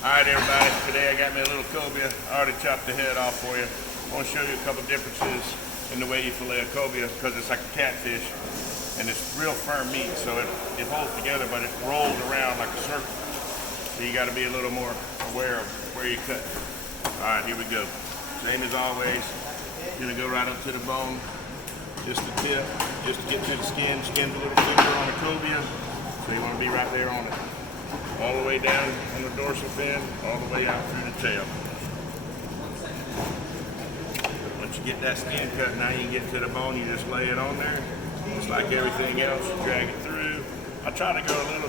Alright everybody, today I got me a little cobia. I already chopped the head off for you. I want to show you a couple differences in the way you fillet a cobia because it's like a catfish and it's real firm meat, so it holds together but it rolls around like a circle. So you got to be a little more aware of where you cut. Alright, here we go. Same as always. Gonna go right up to the bone, just the tip, just to get to the skin. Skin's a little thicker on a cobia, so you want to be right there on it. All the way down on the dorsal fin, all the way out through the tail. Once you get that skin cut, now you can get to the bone, you just lay it on there. Just like everything else, you drag it through. I try to go a little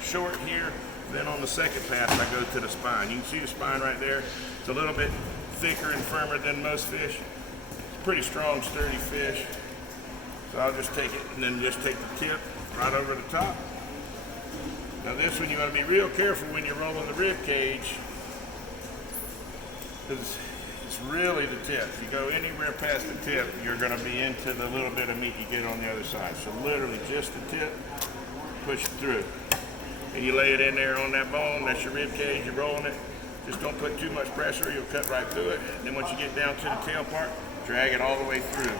short here, then on the second pass I go to the spine. You can see the spine right there. It's a little bit thicker and firmer than most fish. It's a pretty strong, sturdy fish. So I'll just take it and then just take the tip right over the top. Now this one you want to be real careful when you're rolling the rib cage because it's really the tip. If you go anywhere past the tip, you're going to be into the little bit of meat you get on the other side. So literally just the tip, push it through. And you lay it in there on that bone, that's your rib cage, you're rolling it. Just don't put too much pressure, you'll cut right through it. And then once you get down to the tail part, drag it all the way through.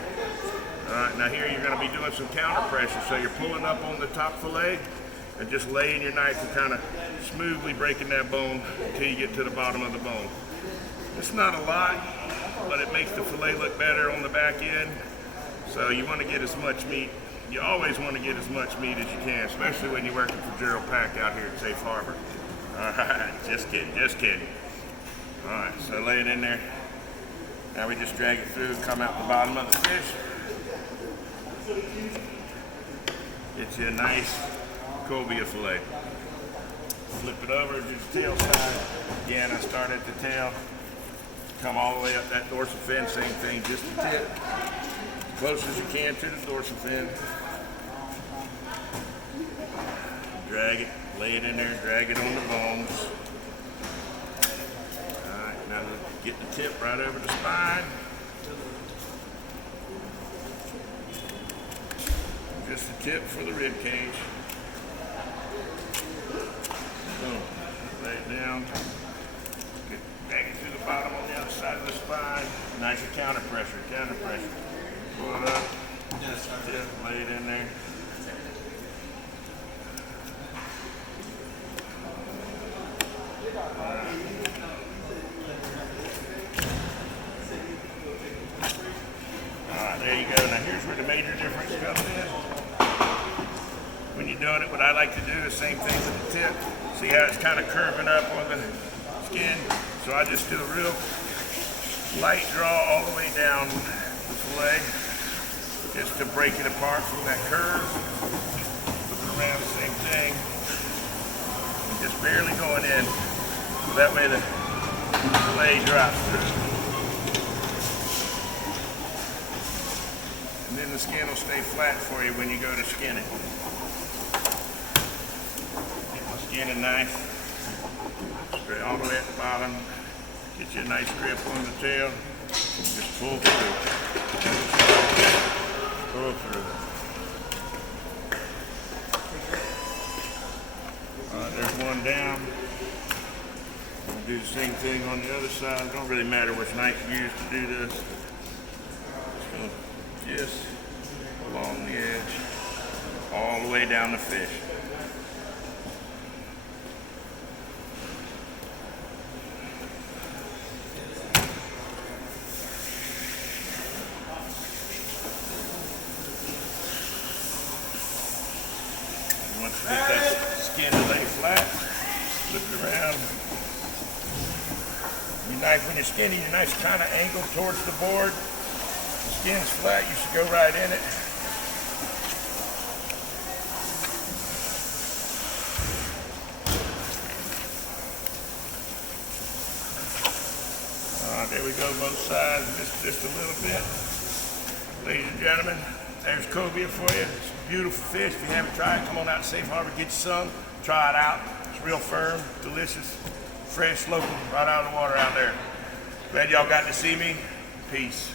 All right, now here you're going to be doing some counter pressure. So you're pulling up on the top fillet, and just laying your knife and kind of smoothly breaking that bone until you get to the bottom of the bone. It's not a lot, but it makes the fillet look better on the back end. So you want to get as much meat. You always want to get as much meat as you can, especially when you're working for Gerald Pack out here at Safe Harbor. All right, just kidding, just kidding. All right, so lay it in there. Now we just drag it through and come out the bottom of the fish. Get you a nice cobia fillet. Flip it over to the tail side. Again, I start at the tail, come all the way up that dorsal fin, same thing, just the tip. As close as you can to the dorsal fin. Drag it, lay it in there, drag it on the bones. Alright, now get the tip right over the spine. Just the tip for the rib cage. Boom. Lay it down. Get back it to the bottom on the other side of the spine. Nice counter pressure, counter pressure. Pull it up. Tip, lay it in there. Alright, there you go. Now here's where the major difference comes in. When you're doing it, what I like to do is same thing with the tip. See how it's kind of curving up on the skin? So I just do a real light draw all the way down the fillet just to break it apart from that curve. Flip it around, the same thing. And just barely going in. So that way the fillet drops through. And then the skin will stay flat for you when you go to skin it. Get a knife, straight all the way at the bottom, get you a nice grip on the tail, just pull through. Pull through. Alright, there's one down. We'll do the same thing on the other side. Don't really matter which knife you use to do this. Just along the edge, all the way down the fish. Once you get that skin to lay flat, flip it around. Your knife, when you're skinning, your knife's kind of angled towards the board. The skin's flat, you should go right in it. There we go, both sides, just a little bit. Ladies and gentlemen, there's cobia for you. It's a beautiful fish. If you haven't tried it, come on out to Safe Harbor, get you some, try it out. It's real firm, delicious, fresh, local, right out of the water out there. Glad y'all got to see me. Peace.